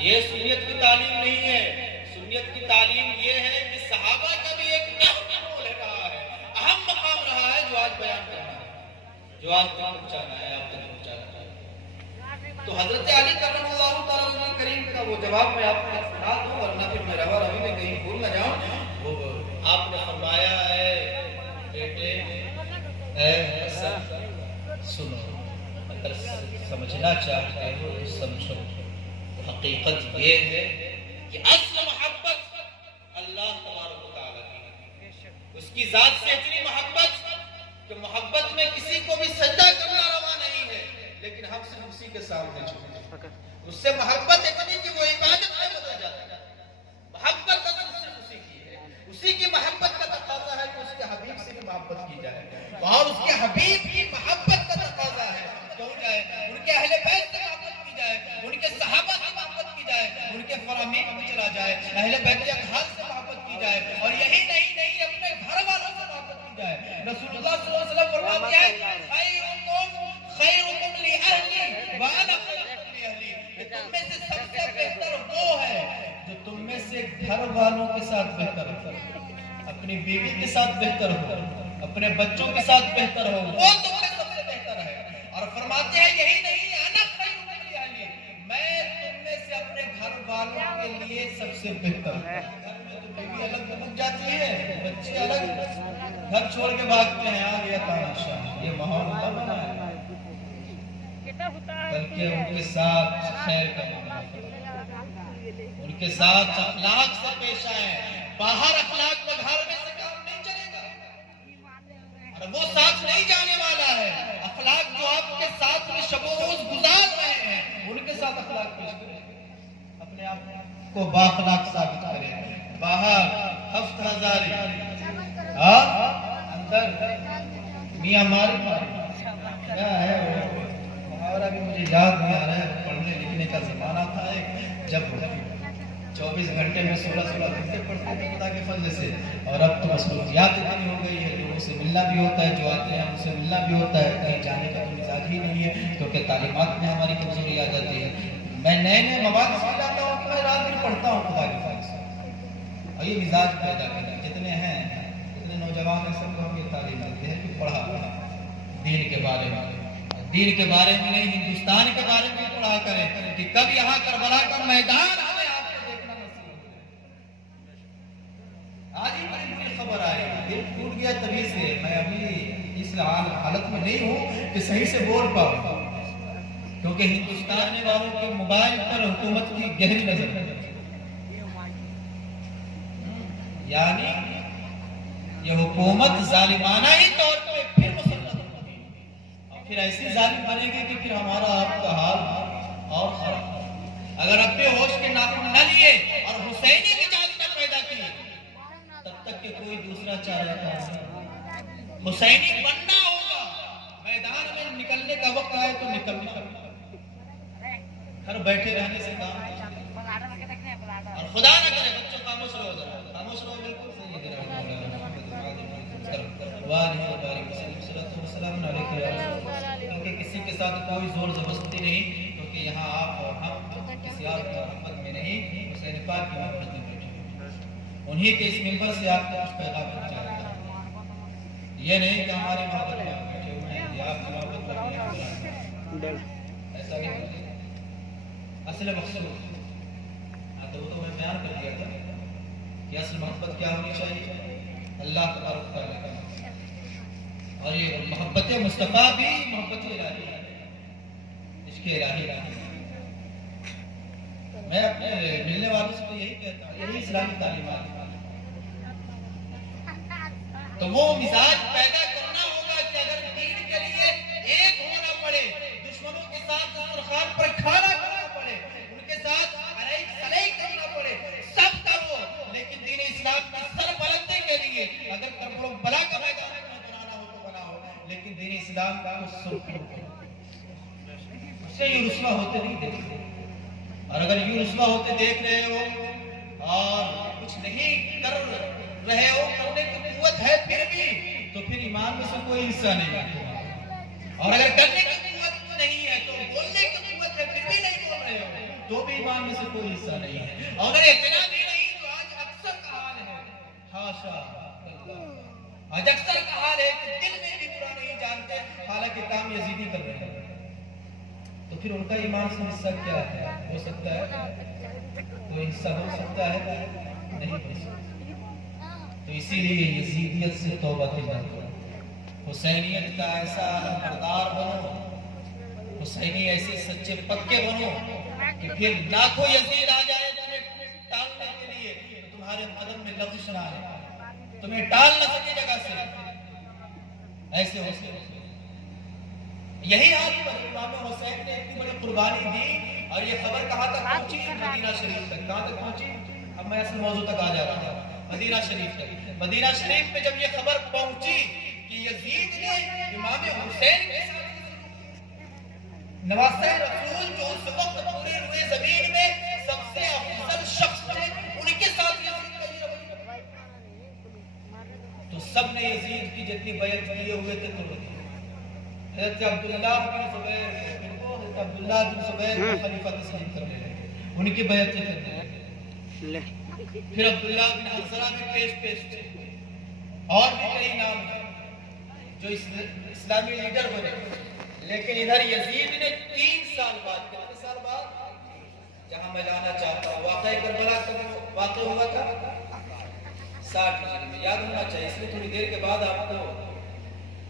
ये सुन्नियत की तालीम नहीं है। सुन्नियत की तालीम ये है कि सहाबा का भी एक अहम रोल रहा है, अहम मकाम रहा है, जो आज बयान करना है, जो आज तक पहुंचाना है, आप तक पहुंचाना है। तो हजरत अली करमल्लाहु तआला वजह करीम का वो जवाब मैं आपको सुना दूं, वरना फिर मैं रवा रवी में कहीं भूल न जाऊं। वो आपने फरमाया है बेटे सुनो, अगर समझना चाहते हो तो समझो। हकीकत ये है कि असल मोहब्बत अल्लाह तबारक व तआला की है, उसकी जात से इतनी मोहब्बत कि मोहब्बत में किसी को भी सजदा के सामने झुके, उससे मोहब्बत इतनी कि वो इबादत में बदल जाता है। मोहब्बत असल सिर्फ उसी की है, उसी की मोहब्बत का तकाजा है कि उसके हबीब से भी मोहब्बत की जाए, और उसके हबीब की मोहब्बत का तकाजा है क्यों जाए उनके अहले बैत से मोहब्बत की जाए, उनके सहाबा से मोहब्बत की जाए, उनके फरामीन में चला जाए, अहले बैत के अखाल से मोहब्बत की जाए, और यही नहीं अपने घर वालों से मोहब्बत की जाए। रसूलुल्लाह सल्लल्लाहु अलैहि वसल्लम फरमाते हैं खैरुकुम ली अहली व अना खैरुकुम ली अहली, तुम में से सबसे बेहतर वो है जो तुम में से घर वालों के साथ बेहतर हो, अपनी बीवी के साथ बेहतर हो, अपने बच्चों के साथ बेहतर हो, वो तुम में सबसे बेहतर है। और फरमाते हैं यही नहीं अना खैरुकुम ली अहली, मैं तुम में से अपने घर वालों के लिए सबसे बेहतर हूं। बीवी अलग अलग जाती है, बच्चे अलग घर छोड़ के भागते हैं, आ गया तमाशा, ये माहौल होता बना है, बल्कि उनके साथ खैर का मामला, उनके साथ अखलाक से पेश आए, बाहर अखलाक बघारने से काम नहीं चलेगा, और वो साथ नहीं जाने वाला है। अखलाक जो आपके साथ में शबो रोज गुजार रहे हैं, उनके साथ अखलाक पेश करें, अपने आप को बाखलाक साबित करें। बाहर हफ्त हजारी, अंदर मियां मारी क्या है वो मुहावरा भी मुझे याद नहीं आ रहा है, पढ़ने लिखने का जमाना था एक, जब 24 घंटे में 16-16 घंटे पढ़ते थे खुदा के फजल से, और अब तो मसरूफियात इतनी हो गई है, लोगों से मिलना भी होता है, जो आते हैं उनसे मिलना भी होता है, कहीं जाने का तो मिजाज ही नहीं है, क्योंकि तालीमात में हमारी कमजोरी आ जाती है। मैं नए मवाद सीख जाता हूँ, मैं रात दिन पढ़ता हूँ खुदा के फजल से, और ये मिजाज पैदा करना, जितने हैं जितने नौजवान हैं सबको हम ये तालीम देते हैं कि पढ़ा दीन के बारे में, दीन के बारे में नहीं, हिंदुस्तान के बारे में पढ़ा करें कि कब यहाँ करबला का मैदान हमें आपको देखना नसीब हो। आज ही बड़ी बुरी खबर आई, दिल टूट गया तभी से, मैं अभी इस हालत में नहीं हूँ कि सही से बोल पाऊँ, क्योंकि हिंदुस्तान वालों के मोबाइल पर हुकूमत की गहरी नजर है, यानी ये हुकूमत जालिमाना ही तौर पे फिर मुसल्लत होगी, और फिर ऐसी जालिम बनेगी कि फिर हमारा आपका हाल और खराब। अगर अपने होश के नाखून न लिए और हुसैनी की जात में पैदा की, तब तक कि कोई दूसरा चाहे हुसैनी बनना होगा, मैदान में निकलने का वक्त आए तो निकलना, घर बैठे रहने से काम, और खुदा न करे बच्चों खामोश रहो, खामोश रहो, बिल्कुल सही है, क्योंकि किसी के साथ कोई जोर जबरदस्ती नहीं, क्योंकि यहाँ आप और हम किसी और की मोहब्बत में नहीं, हुसैन पाक की मोहब्बत में बैठे, उन्हीं के इस मिंबर से आपको कुछ पैदा पहुंचा है। ये नहीं कि हमारी मोहब्बत में आप बैठे हुए हैं या आपकी मोहब्बत में ऐसा नहीं, असल मकसद तो वो तो मैं बयान कर दिया था कि असल मोहब्बत क्या होनी चाहिए, अल्लाह तबारक व तआला का, और ये मोहब्बत मुस्तफ़ा भी मोहब्बत इलाही है, इसके इलाही है। मैं अपने मिलने वालों से तो यही कहता हूँ, यही इस्लामी तालीमात, तो वो मिजाज पैदा करना होगा कि अगर दीन के लिए एक होना पड़े, दुश्मनों के साथ दस्तरखान पर खाना करना पड़े, उनके साथ सलाई करना पड़े, सब करो, लेकिन दीन इस्लाम की सरबलंदी के लिए अगर करबला का मैदान बनाना हो तो बनाओ, लेकिन दीन इस्लाम का उससे ये रुस्वा होते नहीं देखते, और अगर यूं रुस्वा होते देख रहे हो और कुछ नहीं कर रहे हो, करने की कुव्वत है फिर भी, तो फिर ईमान में से कोई हिस्सा नहीं है, और अगर करने की कुव्वत नहीं है तो बोलने की कुव्वत है फिर भी नहीं बोल रहे हो, तो भी ईमान में से कोई हिस्सा नहीं है। और अगर इतना भी नहीं तो आज अक्सर का हाल है, हाशा आज अक्सर का हाल है कि दिल में भी बुरा नहीं जानते, हालांकि काम यजीदी कर रहे हैं, तो फिर उनका ईमान से हिस्सा क्या है, हो सकता है कोई हिस्सा हो सकता है, नहीं हो सकता। तो इसीलिए यजीदियत से तौबा कीजिए, हुसैनियत का ऐसा अलमबरदार बनो, हुसैनी ऐसे सच्चे पक्के बनो कि फिर लाखों यजीद आ जाए तुम्हें टालने के लिए, तो तुम्हारे कदम में लफ्ज़ ना आए, तुम्हें टाल न सके जगह से, ऐसे हो सके। یہی آج امام حسین نے اتنی بڑی قربانی دی اور یہ خبر کہاں تک پہنچی؟ مدینہ شریف تک. کہاں تک پہنچی؟ اب میں اصل موضوع تک آ جا رہا ہوں. مدینہ شریف تک. مدینہ شریف میں جب یہ خبر پہنچی کہ یزید نے امام حسین کے ساتھ نواسہ رسول جو اس وقت پوری روئے زمین میں سب سے افضل شخص تھے ان کے ساتھ یزید کا یہ رویہ، تو سب نے یزید کی جتنی بیعت کیے ہوئے تھے تو حضرت عبداللہ بن زبیر کو خلیفہ تسلیم کر لے ان کی بیعت سے کرتے ہیں. پھر عبداللہ بن حنظلہ بھی پیش تھے اور بھی کئی نام ہیں جو اسلامی لیڈر بنے. لیکن ادھر یزید نے 3 سال بعد، کتنے سال بعد، جہاں میں جانا چاہتا ہوں، واقعہ کربلا کا واقع ہوا تھا 60 ہجری میں. یاد ہونا چاہیے، اس لیے تھوڑی دیر کے بعد آپ کو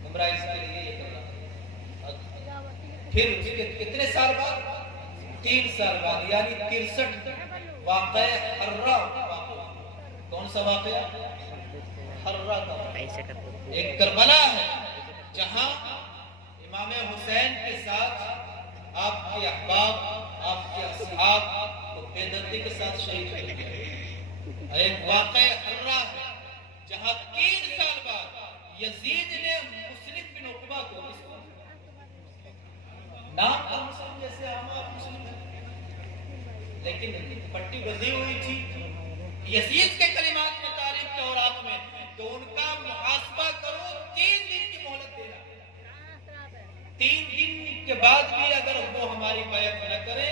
گمراہی کے لیے یہ کرنا. پھر اس کے کتنے سال بعد؟ 3 سال بعد، یعنی 63 واقعہ حرہ واقع. کون سا واقعہ؟ حرہ کا. ایک کربلا ہے جہاں امام حسین کے ساتھ آپ کے احباب، آپ کے اصحاب کو بے دردی کے ساتھ شہید کر دیا. ایک واقعہ حرہ ہے جہاں 3 سال بعد یزید نے مسلم بن عقبہ کو، نام کا مسلم جیسے ہم آپ مسلم ہیں لیکن پٹی بندھی ہوئی تھی. یزید کے کلمات میں تاریخ کے اوراق میں تو ان کا محاسبہ کرو 3 دن کی مہلت دینا. 3 دن کے بعد بھی اگر وہ ہماری بیعت نہ کرے.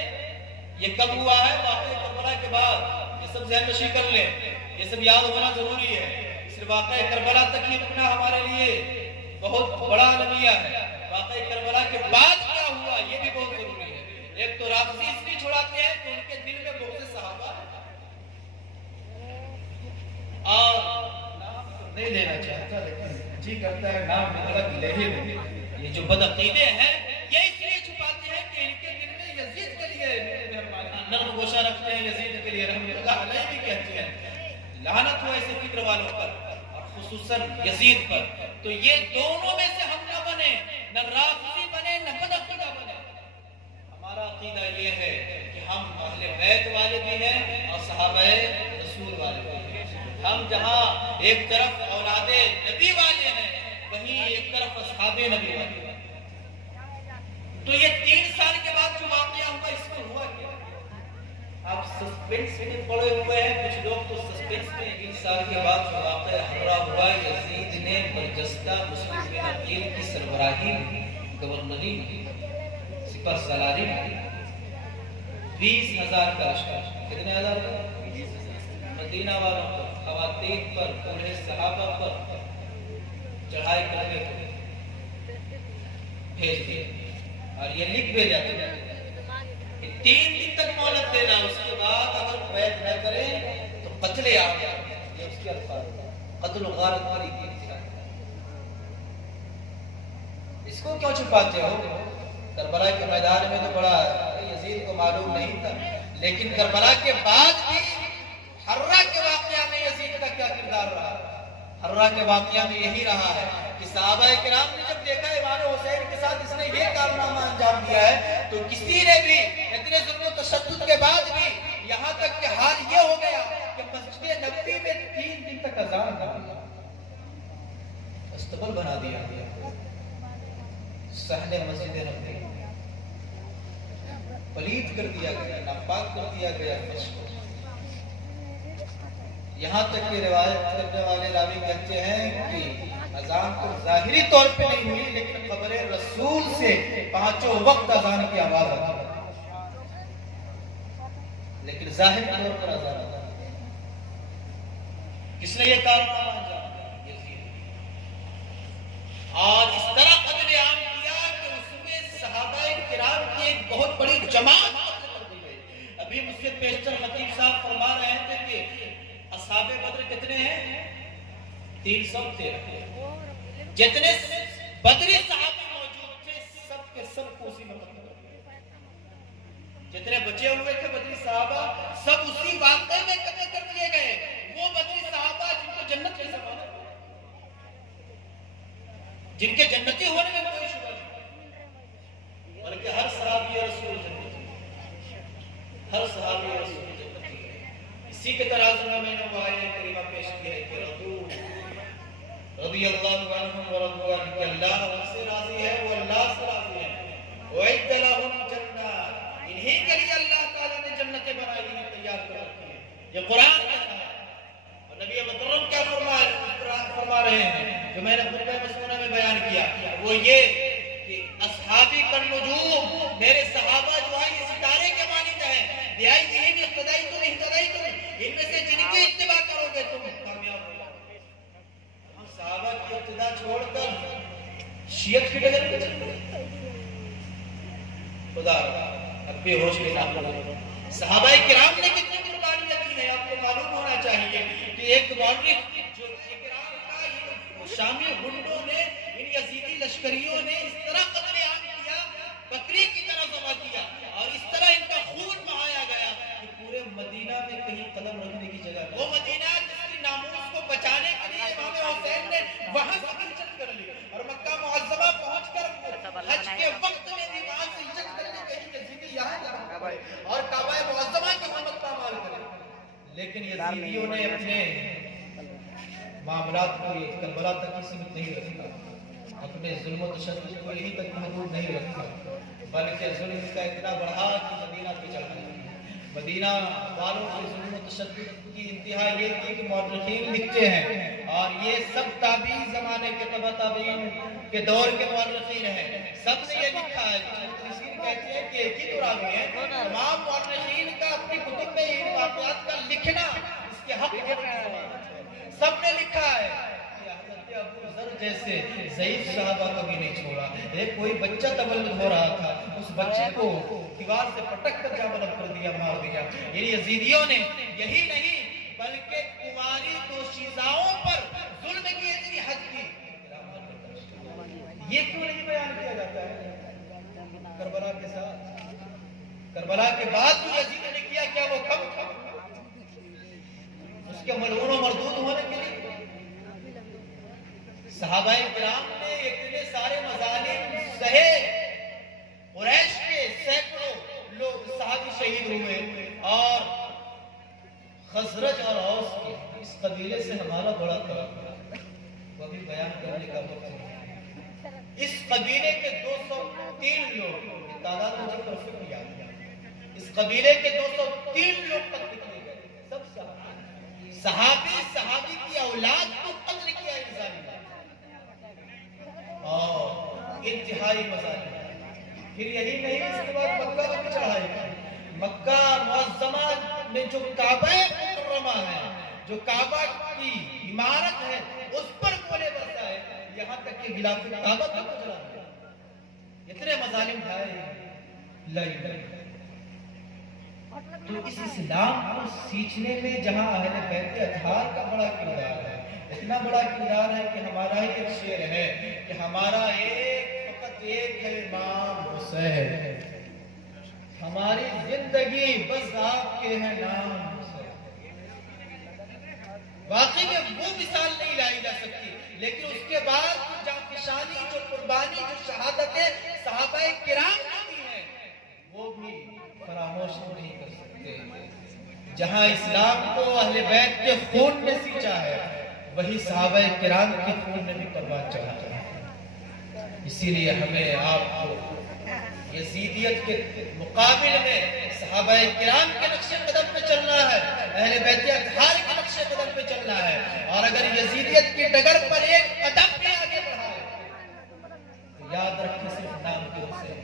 یہ کب ہوا ہے؟ واقعہ کربلا کے بعد. یہ سب ذہن نشی کر لیں، یہ سب یاد ہونا ضروری ہے. صرف واقعہ کربلا تک ہی رکنا ہمارے لیے بہت بڑا المیہ ہے. واقعہ کربلا کے بعد کیا ہوا یہ بھی بہت ضروری ہے. ایک تو رافضی اس لیے چھڑاتے ہیں کہ ان کے دل میں بغض صحابہ اور نام نہیں لینا چاہتا لیکن جی کرتا ہے نام الگ لے ہی لیں. یہ جو بدعقیدے ہیں یہ اس لیے چھپاتے ہیں کہ ان کے دل میں یزید کے لیے نرم گوشہ رکھتے ہیں، یزید کے لیے رحمۃ اللہ علیہ بھی کہتے ہیں. لعنت ہو ایسے فکر والوں پر اور خصوصاً یزید پر. تو یہ دونوں میں سے ہم نہ بنے، نہ رافضی بنے نہ بدعقیدہ بنے. ہمارا عقیدہ یہ ہے کہ ہم اہل بیت والے بھی ہیں اور صحابہ رسول والے بھی ہیں. ہم جہاں ایک طرف اولاد نبی والے ہیں وہیں ایک طرف اصحاب نبی والے ہیں. تو یہ 3 سال کے بعد جو واقعہ ہوا اس میں ہوا کیا؟ آپ سسپینس میں پڑے ہوئے ہیں، کچھ لوگ تو سسپینس میں. 3 سال کے بعد جو واقعہ حرہ ہوا، یزید نے برجستہ مسلم بن عقیل کی سربراہی گورنری سپہ سالاری 20,000 کا لشکر. کتنے ہزار کا؟ مدینہ والوں پر، خواتین پر، بوڑھے صحابہ پر چڑھائی کرنے کو بھیج دیا. اور یہ لکھ بھیجا تھا کہ 3 دن تک مہلت دینا، اس کے بعد اگر بیعت نہ کرے تو قتل عام. یہ اس کے الفاظ قتل غارت والی کی. اس کو کیوں چھپاتے ہو؟ کربلا کے میدان میں تو بڑا یزید کو معلوم نہیں تھا، لیکن کربلا کے بعد بھی حرہ کے واقعہ میں یزید کا کیا کردار رہا؟ حرہ کے واقعہ میں یہی رہا ہے کہ صحابہ کرام نے جب دیکھا امام حسین کے ساتھ اس نے یہ کارنامہ انجام دیا ہے تو کسی نے بھی اتنے ظلم و تشدد کے بعد بھی یہاں تک کہ حال یہ ہو گیا کہ مسجد نبوی میں 3 دن تک اذان نہ استقبال بنا دیا گیا. صحن مسجد نبوی پلید کر دیا گیا، ناپاک کر دیا گیا. یہاں تک کہ روایت کرنے والے راوی کہتے ہیں کہ اذان تو ظاہری طور پہ نہیں ہوئی لیکن قبر رسول سے 5 وقت اذان کی آواز آتی، لیکن ظاہری طور پر اذان آتا. کس نے یہ کارنامہ انجام دیا؟ یزید. اور اس طرح قتل عام کیا کہ اس میں صحابہ کرام کی ایک بہت بڑی جماعت قتل کر دی گئی. ابھی مجھ سے پیشتر خطیب صاحب فرما رہے تھے کہ اصحاب بدر کتنے ہیں؟ 313. جتنے بدری صحابہ موجود تھے سب کے سب کو اسی میں قتل کر دیا. جتنے بچے ہوئے تھے بدری صحابہ سب اسی واقعے میں قتل کر دیے گئے. وہ بدری صحابہ جن کو جنت کی ضمانت، جن کے جنتی ہونے میں کوئی شبہ نہیں. بلکہ ہر صحابی رسول جنتی ہے، ہر صحابی رسول جنتی ہے۔ اسی کے ترازو میں نے وہ آیت کریمہ پیش کی ہے کہ رضی اللہ عنہم ورضوا عنہ، کہ اللہ ان سے راضی ہے، وہ اللہ سے راضی ہے۔ وَأَعَدَّ لَهُمْ جَنَّاتٍ، انہی کے لیے اللہ تعالیٰ نے جنتیں بنائی ہیں، تیار کر رکھی ہیں۔ یہ قرآن کہتا ہے، اور نبی مکرم کیا فرما رہے ہیں جو میں نے خطبہ مسنونہ میں بیان کیا، وہ یہ کہ اصحابی کالنجوم، میرے صحابہ جو ہیں یہ ستارے کے مانند ہیں، بِأَيِّهِمْ اقْتَدَيْتُمْ اهْتَدَيْتُمْ، ان میں سے جن کی اتباع کرو گے تم کامیاب ہو۔ ہم صحابہ کی ابتدا چھوڑ کر شیعت کی ڈگر پہ چل گئے، خدا اب بے ہوش کے نام لگا۔ صحابہ کرام نے کتنی قربانیاں دی ہیں، آپ کو معلوم ہونا چاہیے کہ ایک مورخ جو کرام کا یہ شامی گنڈوں نے، ان یزیدی لشکریوں نے اس طرح قتل عام کیا، بکری کی طرح ذبح کیا، اور اس طرح ان کا خون بہایا گیا کہ پورے مدینہ میں کہیں قدم رکھنے کی جگہ نہیں۔ وہ مدینہ جس کی ناموس کو بچانے کے لیے امام حسین نے وہاں سے ہجرت کر لی، اور مکہ معظمہ پہنچ کر حج کے وقت میں بھی وہاں سے ہجرت کر لی کہ یزیدی یہاں جا اور کعبہ معظمہ کی حرمت پامال کرے۔ لیکن یزیدیوں نے اپنے معاملات کو کربلا تک ہی سمت نہیں رکھا، اپنے ظلم و تشدد کو یہیں تک محدود نہیں رکھا، بلکہ ظلم کا اتنا بڑھا کہ مدینہ پہ چڑھ گیا۔ مدینہ والوں کے ظلم و تشدد کی انتہا یہ تھی کہ مورخین لکھتے ہیں، اور یہ سب تابعی زمانے کے تبع تابعین کے دور کے مورخین ہیں، سب نے یہ لکھا ہے۔ مفسرین کہتے ہیں کہ ایک ہی تو راوی ہے، تمام مورخین کا اپنی کتب میں ان واقعات کا لکھنا اس کے حق میں سب نے لکھا ہے کہ حضرت ابو ذر جیسے ضعیف صحابہ کو بھی نہیں چھوڑا۔ ایک کوئی بچہ تولد ہو رہا تھا، اس بچے کو دیوار سے پٹک کر جا بلند کر دیا، مار دیا۔ یعنی یزیدیوں نے یہی نہیں بلکہ کماری دوشیزاؤں پر ظلم کی اتنی حد کی، یہ کیوں نہیں بیان کیا جاتا ہے؟ کربلا کے ساتھ، کربلا کے بعد جو یزید نے کیا، کیا وہ کم تھا اس کے ملعون و مردود ہونے کے لیے؟ صحابہ کرام نے اتنے سارے مظالم سہے، قریش کے سینکڑوں لوگ صحابی شہید ہوئے، اور خزرج اور اوس کے اس قبیلے سے ہمارا بڑا تعلق ہے، وہ بھی بیان کرنے کا وقت ہے۔ اس قبیلے کے 203 لوگ، تعداد مجھے پرفیکٹ یاد ہے، اس قبیلے کے 203 لوگ قتل کیے گئے، سب صحابی کی اولاد کو قتل کیا انسانی، اور انتہائی مظالم۔ پھر یہی نہیں، اس کے بعد مکہ میں چڑھائی گئی۔ مکہ معظمہ میں جو کعبہ مکرمہ ہے، جو کعبہ کی عمارت ہے، اس پر گولے برسا ہے، یہاں تک کہ غلاف کعبہ تک چلا گیا۔ اتنے مظالم ڈھائے۔ تو اس اسلام کو سیکھنے میں جہاں اہل بیت اطہار کا بڑا کردار ہے، اتنا بڑا کردار ہے کہ ہمارا ہی ایک شعر ہے کہ ہمارا فقط ایک ہے امام حسین، ہماری زندگی بس آپ کے ہیں نام حسین۔ واقعی میں وہ مثال نہیں لائی جا سکتی، لیکن اس کے بعد جو جانفشانی، جو قربانی، جو شہادتیں صحابہ کرام کی ہیں، وہ بھی فراموش نہیں کر سکتے۔ جہاں اسلام کو اہل بیت کے خون نے سینچا ہے، وہی صحابہ کرام کے خون نے بھی قربان چڑھا ہے۔ اسی لیے ہمیں آپ کو یزیدیت کے مقابل میں صحابہ کرام کے نقش قدم پہ چلنا ہے، اہل بیت اطہار کے نقش قدم پہ چلنا ہے، اور اگر یزیدیت کی ڈگر پر ایک قدم بھی آگے بڑھا ہے، یاد رکھیں صرف نام کے حسین،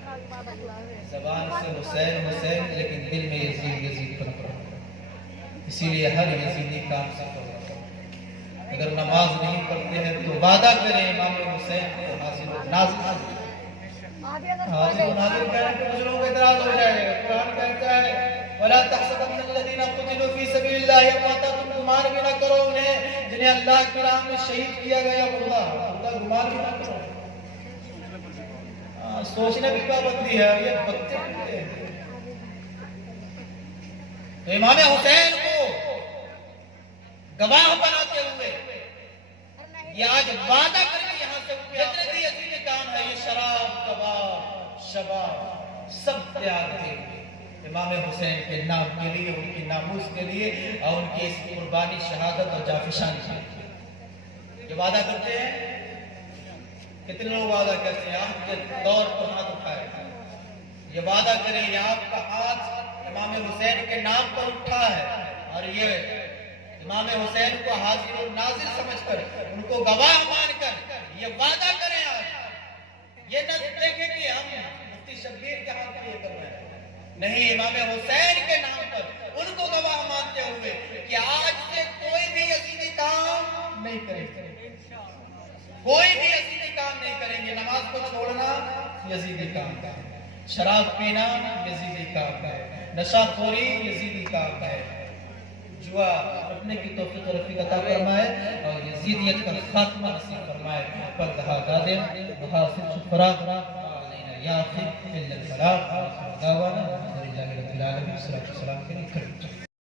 زبان سے حسین حسین، لیکن دل میں یزید یزید پنپ رہا ہے۔ اسی لیے ہر یزیدی کام سے کرنا، اگر نماز نہیں پڑھتے ہیں تو وعدہ کریں امام حسین کو حاضر و ناظر۔ حاضر و ناظر کہنے کے کچھ لوگوں کو اعتراض ہو جائے گا۔ قرآن کہتا ہے وَلَا تَحْسَبَنَّ الَّذِينَ قُتِلُوا فِي سَبِيلِ اللَّهِ أَمْوَاتًا، تم گمان بھی نہ کرو انہیں جنہیں اللہ کی راہ میں شہید کیا گیا، اللہ گمان بھی نہ کرو۔ سوچنے بھی پابندی ہے، یہ بکتے ہیں۔ تو امام حسین کو گواہ بناتے ہوئے یہ آج وعدہ کر کے یہاں سے جتنے بھی عزیز کام ہے، یہ شراب، کباب، शबाब सब त्याग दे इमाम हुसैन के नाम के लिए, उनकी नामूस के लिए और उनकी इस कुर्बानी, शहादत और जाफिशान के लिए। ये वादा करते हैं, कितने लोग वादा करते हैं? आपके दौर पर हाथ उठाए, ये वादा करें ये आपका हाथ इमाम हुसैन के नाम पर उठा है और ये इमाम हुसैन को हाजिर और नाजिर समझकर, उनको गवाह मानकर ये वादा करें आज। ये न देखें कि हम मुफ्ती शब्बीर के हाथ में ये कर रहे हैं, नहीं, इमाम हुसैन के नाम पर उनको गवाह मानते हुए कि आज से कोई भी यजीदी काम नहीं करेंगे, कोई भी यजीदी काम नहीं करेंगे। नमाज को छोड़ना यजीदी काम है, शराब पीना यजीदी काम है, नशाखोरी यजीदी काम है, जुआ रखने की तौफीक और रफीक अता फरमाए और यजीदियत का खात्मा नसीब फरमाए। पर कहा गादे मुहासिब शुक्रा या फिर दावाना